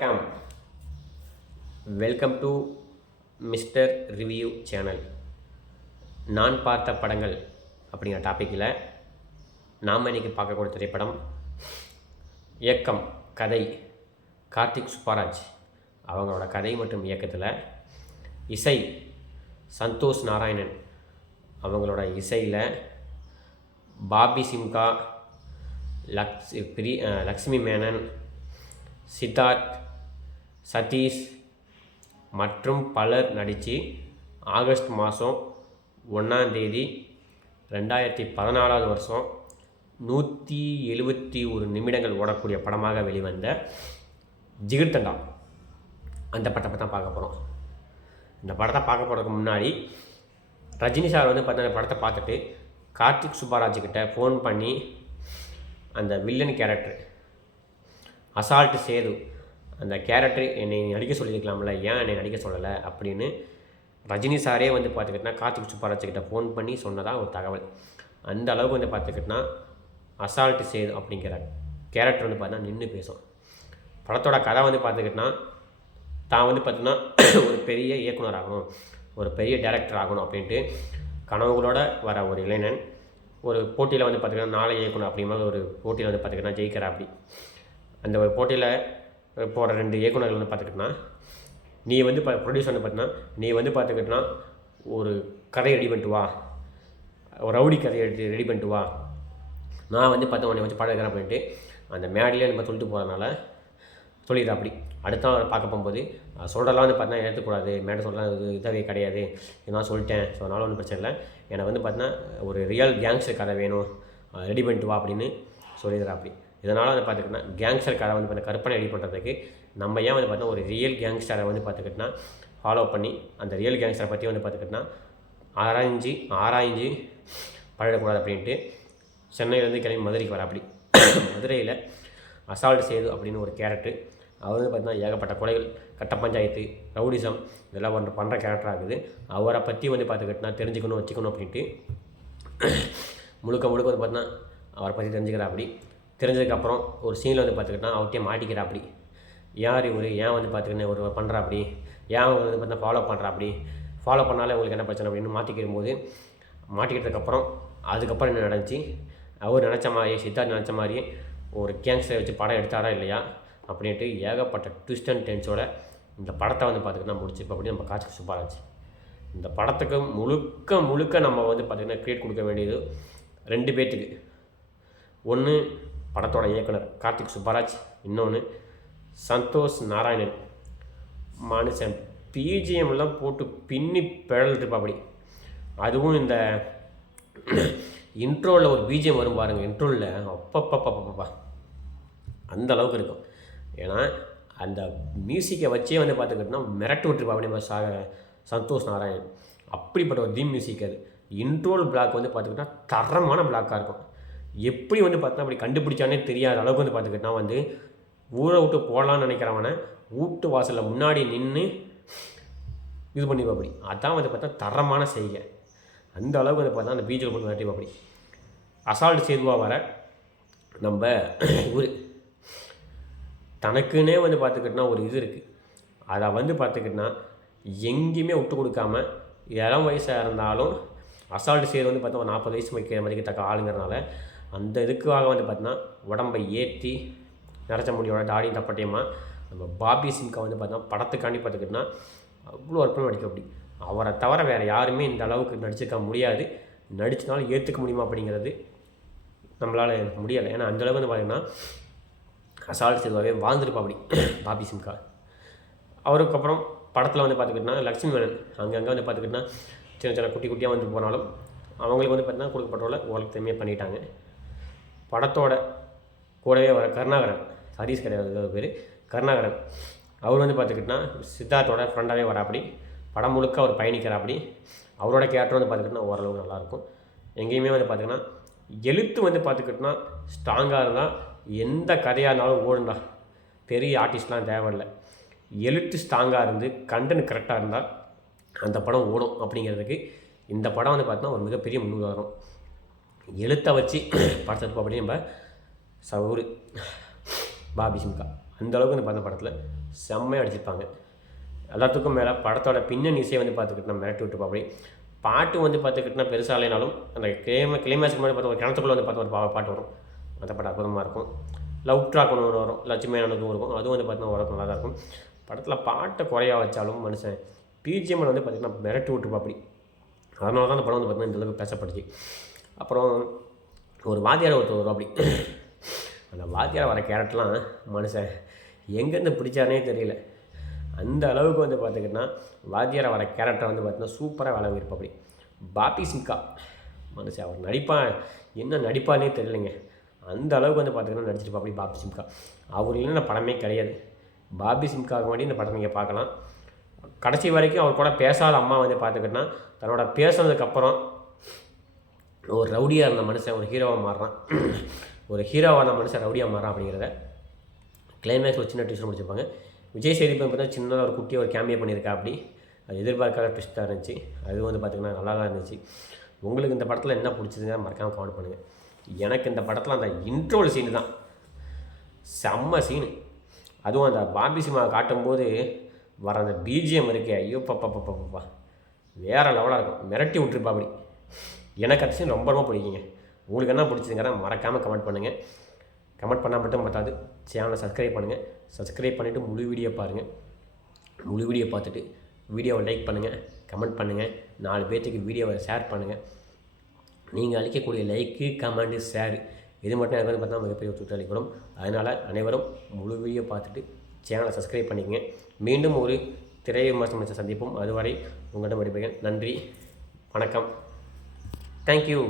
வணக்கம். Welcome to mister review channel. நான் பார்த்த படங்கள் அப்படிங்கிற டாப்பிக்கில் நாம் இன்றைக்கி பார்க்கக்கூடிய திரைப்படம் இயக்கம் கதை கார்த்திக் சுப்பராஜ் அவங்களோட கதை மற்றும் இயக்கத்தில் இசை சந்தோஷ் நாராயணன் அவங்களோட இசையில் பாபி சிம்கா, லக்ஷ்மி மேனன், சித்தார்த், சதீஷ் மற்றும் பலர் நடித்து ஆகஸ்ட் மாதம் 1 2014 171 நிமிடங்கள் ஓடக்கூடிய படமாக வெளிவந்த ஜிகிர்தண்டா அந்த படத்தை தான் பார்க்க போகிறோம். இந்த படத்தை பார்க்க போகிறதுக்கு முன்னாடி ரஜினி சார் பார்த்தீங்கன்னா படத்தை பார்த்துட்டு கார்த்திக் சுப்பராஜ்கிட்ட ஃபோன் பண்ணி அந்த வில்லன் கேரக்டர் அசால்ட்டு சேது அந்த கேரக்டர் என்னை நடிக்க சொல்லியிருக்கலாம்ல, ஏன் என்னை நடிக்க சொல்லலை அப்படின்னு ரஜினி சாரே பார்த்துக்கிட்டனா கார்த்திக் சுப்பராஜ்கிட்ட ஃபோன் பண்ணி சொன்னதாக ஒரு தகவல். அந்த அளவுக்கு பார்த்துக்கிட்டனா அசால்ட்டு சேது அப்படிங்கிற கேரக்டர் பார்த்தீங்கன்னா நின்று பேசும். படத்தோட கதை பார்த்துக்கிட்டனா தான் பார்த்தீங்கன்னா ஒரு பெரிய இயக்குனர் ஆகணும், ஒரு பெரிய டைரக்டர் ஆகணும் அப்படின்ட்டு கனவுகளோட வர ஒரு இளைஞன் ஒரு போட்டியில் பார்த்திங்கன்னா நாளை இயக்குனர் அப்படிங்கிற ஒரு போட்டியில் பார்த்திங்கன்னா ஜெயிக்கிற அப்படி அந்த ஒரு போட்டியில் போகிற 2 இயக்குநர்கள் பார்த்துக்கிட்டனா நீ ப்ரொடியூசர் பார்த்தீங்கன்னா நீ பார்த்துக்கிட்டனா ஒரு கதை ரெடி பண்ணிட்டு வா, ஒரு ரவுடி கதையை ரெடி பண்ணிட்டு வா, நான் பார்த்தா உன்னை படம் எடுக்கிறேன் அப்படின்ட்டு அந்த மேடையிலே நம்ம சொல்லிட்டு போகிறதுனால சொல்லிடுறா அப்படி. அடுத்த பார்க்க போகும்போது சொல்கிறலாம் பார்த்தீங்கன்னா ஏற்றக்கூடாது, மேடை சொல்கிறேன் இது இதவே கிடையாது, நான் சொல்லிட்டேன், ஸோ அதனால் ஒன்றும் பிரச்சனை இல்லை, எனக்கு பார்த்தீங்கன்னா ஒரு ரியல் கேங்ஸ்டர் கதை வேணும், ரெடி பண்ணிட்டு வா அப்படின்னு சொல்லிடுறா அப்படி. இதனால் பார்த்துக்கிட்டனா கேங்ஸ்டர் கதை பார்த்தா கற்பனை ரெடி பண்ணுறதுக்கு நம்ம ஏன் பார்த்தீங்கன்னா ஒரு ரியல் கேங்ஸ்டரை பார்த்துக்கிட்டனா ஃபாலோ பண்ணி அந்த ரியல் கேங்ஸ்டரை பற்றி பார்த்துக்கிட்டனா ஆராய்ஞ்சு பழகக்கூடாது அப்படின்ட்டு சென்னையிலேருந்து கிளம்பி மதுரைக்கு வர அப்படி. மதுரையில் அசால்ட் சேது அப்படின்னு ஒரு கேரக்டர் அவர் பார்த்தீங்கன்னா ஏகப்பட்ட கொலைகள், கட்ட பஞ்சாயத்து, ரவுடிசம் இதெல்லாம் பண்ணுற கேரக்டராக இருக்குது. அவரை பற்றி பார்த்துக்கிட்டனா தெரிஞ்சுக்கணும் வச்சுக்கணும் அப்படின்ட்டு முழுக்க பார்த்தீங்கன்னா அவரை பற்றி தெரிஞ்சுக்கிறா அப்படி. தெரிஞ்சதுக்கப்புறம் ஒரு சீனில் பார்த்துக்கிட்டா அவர்கிட்டே மாட்டிக்கிறா அப்படி. யார் இவர், ஏன் பார்த்துக்கிட்டேன் ஒரு பண்ணுறா அப்படி, ஏன் அவங்க பார்த்தா ஃபாலோ பண்ணுறா அப்படி, ஃபாலோ பண்ணாலே உங்களுக்கு என்ன பிரச்சனை அப்படின்னு மாட்டிக்கிறதுக்கப்புறம் அதுக்கப்புறம் என்ன நடந்துச்சு, அவர் நினச்ச மாதிரியே சித்தார்த் நினச்ச மாதிரியே ஒரு கேங்ஸ்டரை வச்சு படம் எடுத்தாரா இல்லையா அப்படின்ட்டு ஏகப்பட்ட ட்விஸ்ட் அண்ட் டென்ஸோட இந்த படத்தை பார்த்துக்கிட்டா முடிச்சு இப்போ அப்படி நம்ம கார்த்திக் சுப்பராஜ். இந்த படத்துக்கு முழுக்க நம்ம பார்த்திங்கன்னா கிரியேட் கொடுக்க வேண்டியது 2 பேர்த்துக்கு. ஒன்று படத்தோட இயக்குனர் கார்த்திக் சுப்பராஜ், இன்னொன்று சந்தோஷ் நாராயணன். மனுஷன் பிஜிஎம்லாம் போட்டு பின்னி பிழல்ட்டுப்பா அப்படி. அதுவும் இந்த இன்ட்ரோவில் ஒரு பிஜிஎம் வரும் பாருங்கள், இன்ட்ரோவில் அப்பப்பப்பப்பப்பா அந்த அளவுக்கு இருக்கும். ஏன்னா அந்த மியூசிக்கை வச்சே பார்த்துக்கிட்டோன்னா மிரட்டு விட்டுருப்பா அப்படி சந்தோஷ் நாராயணன். அப்படிப்பட்ட ஒரு தீம் மியூசிக் அது. இன்ட்ரோல் பிளாக் பார்த்துக்கிட்டா தரமான பிளாக்காக இருக்கும். எப்படி பார்த்தா அப்படி கண்டுபிடிச்சானே தெரியாத அளவுக்கு பார்த்துக்கிட்டா ஊரை விட்டு போடலான்னு நினைக்கிறவனை வீட்டு வாசலில் முன்னாடி நின்று இது பண்ணிப்பா அப்படி. அதான் பார்த்தா தரமான செய்கை. அந்த அளவுக்கு பார்த்தா அந்த பீச்சில் போட்டு விரட்டிப்பா அப்படி. அசால்ட் சேதுவாக வர நம்ம ஊர் தனக்குன்னே பார்த்துக்கிட்டனா ஒரு இது இருக்குது. அதை பார்த்துக்கிட்டனா எங்கேயுமே விட்டு கொடுக்காம இளம் வயசாக இருந்தாலும் அசால்ட் சேது பார்த்தா ஒரு 40 வயசு மதிக்கத்தக்க ஆளுங்கிறனால அந்த இதுக்காக பார்த்தீங்கன்னா உடம்பை ஏற்றி நிறச்ச முடியோட தாடி தப்பட்டியமாக நம்ம பாபி சிம்கா பார்த்தா படத்துக்காண்டி பார்த்துக்கிட்டனா அவ்வளோ அற்புதம் நடிக்க அப்படி. அவரை தவிர வேறு யாருமே இந்த அளவுக்கு நடிச்சிருக்க முடியாது. நடிச்சினாலும் ஏற்றுக்க முடியுமா அப்படிங்கிறது நம்மளால் முடியலை. ஏன்னா அந்தளவுக்கு பார்த்திங்கன்னா அசால்ட் சேதுவாகவே வாழ்ந்துருப்பா அப்படி பாபி சிம்கா. அவருக்கு அப்புறம் படத்தில் பார்த்துக்கிட்டனா லக்ஷ்மி மேனன் அங்கங்கே பார்த்துக்கிட்டனா சின்ன குட்டி குட்டியாக போனாலும் அவங்களுக்கு பார்த்தீங்கன்னா கொடுக்கப்பட்டவளை ஓரளவுக்கு தனியாக பண்ணிட்டாங்க. படத்தோட கூடவே வர கருணாகரன், ஹரிஸ் கிடையாது பேர் கருணாகரன், அவர் பார்த்துக்கிட்டனா சித்தார்த்தோட ஃப்ரெண்டாகவே வர அப்படி. படம் முழுக்க அவர் பயணிக்கிற அப்படி. அவரோட கேரக்டர் பார்த்துக்கிட்டனா ஓரளவுக்கு நல்லாயிருக்கும். எங்கேயுமே பார்த்திங்கன்னா எழுத்து பார்த்துக்கிட்டனா ஸ்ட்ராங்காக இருந்தால் எந்த கதையாக இருந்தாலும் ஓடுண்டா. பெரிய ஆர்டிஸ்ட்லாம் தேவையில்லை, எழுத்து ஸ்ட்ராங்காக இருந்து கண்டென்ட் கரெக்டாக இருந்தால் அந்த படம் ஓடும். அப்படிங்கிறதுக்கு இந்த படம் பார்த்தீங்கன்னா ஒரு மிகப்பெரிய முன்னுதாரணம். எழுத்தை வச்சு படத்தை அப்படின்னு நம்ம சவுரு பாபி சிம்கா அந்தளவுக்கு வந்து பார்த்த படத்தில் செம்மையாக அடிச்சிருப்பாங்க. எல்லாத்துக்கும் மேலே படத்தோட பின்னணி இசையை வந்து பார்த்துக்கிட்டோம் மிரட்டி விட்டுருப்பா. அப்படி பாட்டு வந்து பார்த்துக்கிட்டோன்னா பெருசாக இல்லைனாலும் அந்த கிளைமேக்ஸ்க்கு முன்னாடி பார்த்து ஒரு கிணத்துக்குள்ளே வந்து பார்த்து ஒரு பாட்டு வரும். அந்த பாட்டு அற்புதமாக இருக்கும். லவ் ட்ராக் ஒன்று வரும், லட்சுமி மேனனுக்கும் இருக்கும். அதுவும் வந்து பார்த்தீங்கன்னா ஓரளவுக்கு நல்லா தான் இருக்கும். படத்தில் பாட்டை குறையா வச்சாலும் மனுஷன் பிஜிஎம்மில் வந்து பார்த்திங்கன்னா மிரட்டி விட்டுருப்பா. அப்படி அதனால தான் அந்த படம் வந்து பார்த்திங்கன்னா இந்தளவுக்கு பேசப்படுச்சு. அப்புறம் ஒரு வாத்தியார் ஒருத்தர் வரும். அப்படி அந்த வாத்தியார் வர கேரக்டர்லாம் மனுஷன் எங்கேருந்து பிடிச்சானே தெரியல. அந்த அளவுக்கு வந்து பார்த்திங்கன்னா வாத்தியாரை வர கேரக்டர் வந்து பார்த்திங்கன்னா சூப்பராக வேலை இருப்பா. அப்படி பாபி சிம்கா மனுஷன் அவர் என்ன நடிப்பானே தெரியலைங்க. அந்த அளவுக்கு வந்து பார்த்திங்கன்னா நடிச்சிருப்பா. அப்படி பாபி சிம்கா அவர் இல்லைன்னா படமே கிடையாது. பாபி சிம்காவுக்கு வேண்டி இந்த படம் நீங்கள் பார்க்கலாம். கடைசி வரைக்கும் அவர் கூட பேசாத அம்மா வந்து பார்த்துக்கிட்டா தன்னோட பேசுனதுக்கப்புறம் ஒரு ரவுடியாக இருந்த மனுஷன் ஒரு ஹீரோவாக மாறுறான். ஒரு ஹீரோவான மனுஷன் ரவுடியாக மாறான் அப்படிங்கிறத கிளைமேக்ஸ் ஒரு சின்ன டியூஷன் முடிச்சிருப்பாங்க. விஜய் சேதுபதி பார்த்தா சின்னதாக ஒரு குட்டியாக ஒரு கேமியோ பண்ணியிருக்கா. அப்படி அது எதிர்பார்க்காத ட்விஸ்ட்டாக இருந்துச்சு. அது வந்து பார்த்திங்கன்னா நல்லா தான் இருந்துச்சு. உங்களுக்கு இந்த படத்தில் என்ன பிடிச்சதுன்னா மறக்காமல் கமெண்ட் பண்ணுங்கள். எனக்கு இந்த படத்தில் அந்த இன்ட்ரோல் சீனு தான் செம்ம சீனு. அதுவும் அந்த பாபி சிம்மா காட்டும்போது வர அந்த பிஜிஎம் இருக்கே, ஐயோ பப்பா வேறு லெவலாக இருக்கும். மிரட்டி விட்டுருப்பா. அப்படி எனக்கு அந்த சீன் ரொம்ப பிடிக்குங்க. உங்களுக்கு என்ன பிடிச்சதுங்கிறத மறக்காமல் கமெண்ட் பண்ணுங்கள். கமெண்ட் பண்ணால் மட்டும் பத்தாது, சேனலை சப்ஸ்கிரைப் பண்ணுங்கள். சப்ஸ்கிரைப் பண்ணிவிட்டு முழு வீடியோ பாருங்கள். முழு வீடியோ பார்த்துட்டு வீடியோவை லைக் பண்ணுங்கள், கமெண்ட் பண்ணுங்கள், 4 பேர்த்துக்கு வீடியோவை ஷேர் பண்ணுங்கள். நீங்கள் அளிக்கக்கூடிய லைக்கு, கமெண்ட்டு, ஷேரு இது மட்டும் எனக்கு வந்து பார்த்தா மிகப்பெரிய சுற்று அளிக்கணும். அதனால் அனைவரும் முழு வீடியோ பார்த்துட்டு சேனலை சப்ஸ்கிரைப் பண்ணிக்கங்க. மீண்டும் ஒரு திரை விமர்சனத்தை சந்திப்போம். அதுவரை உங்களிடம் விடைபெறுகிறேன். நன்றி, வணக்கம், தேங்க்யூ.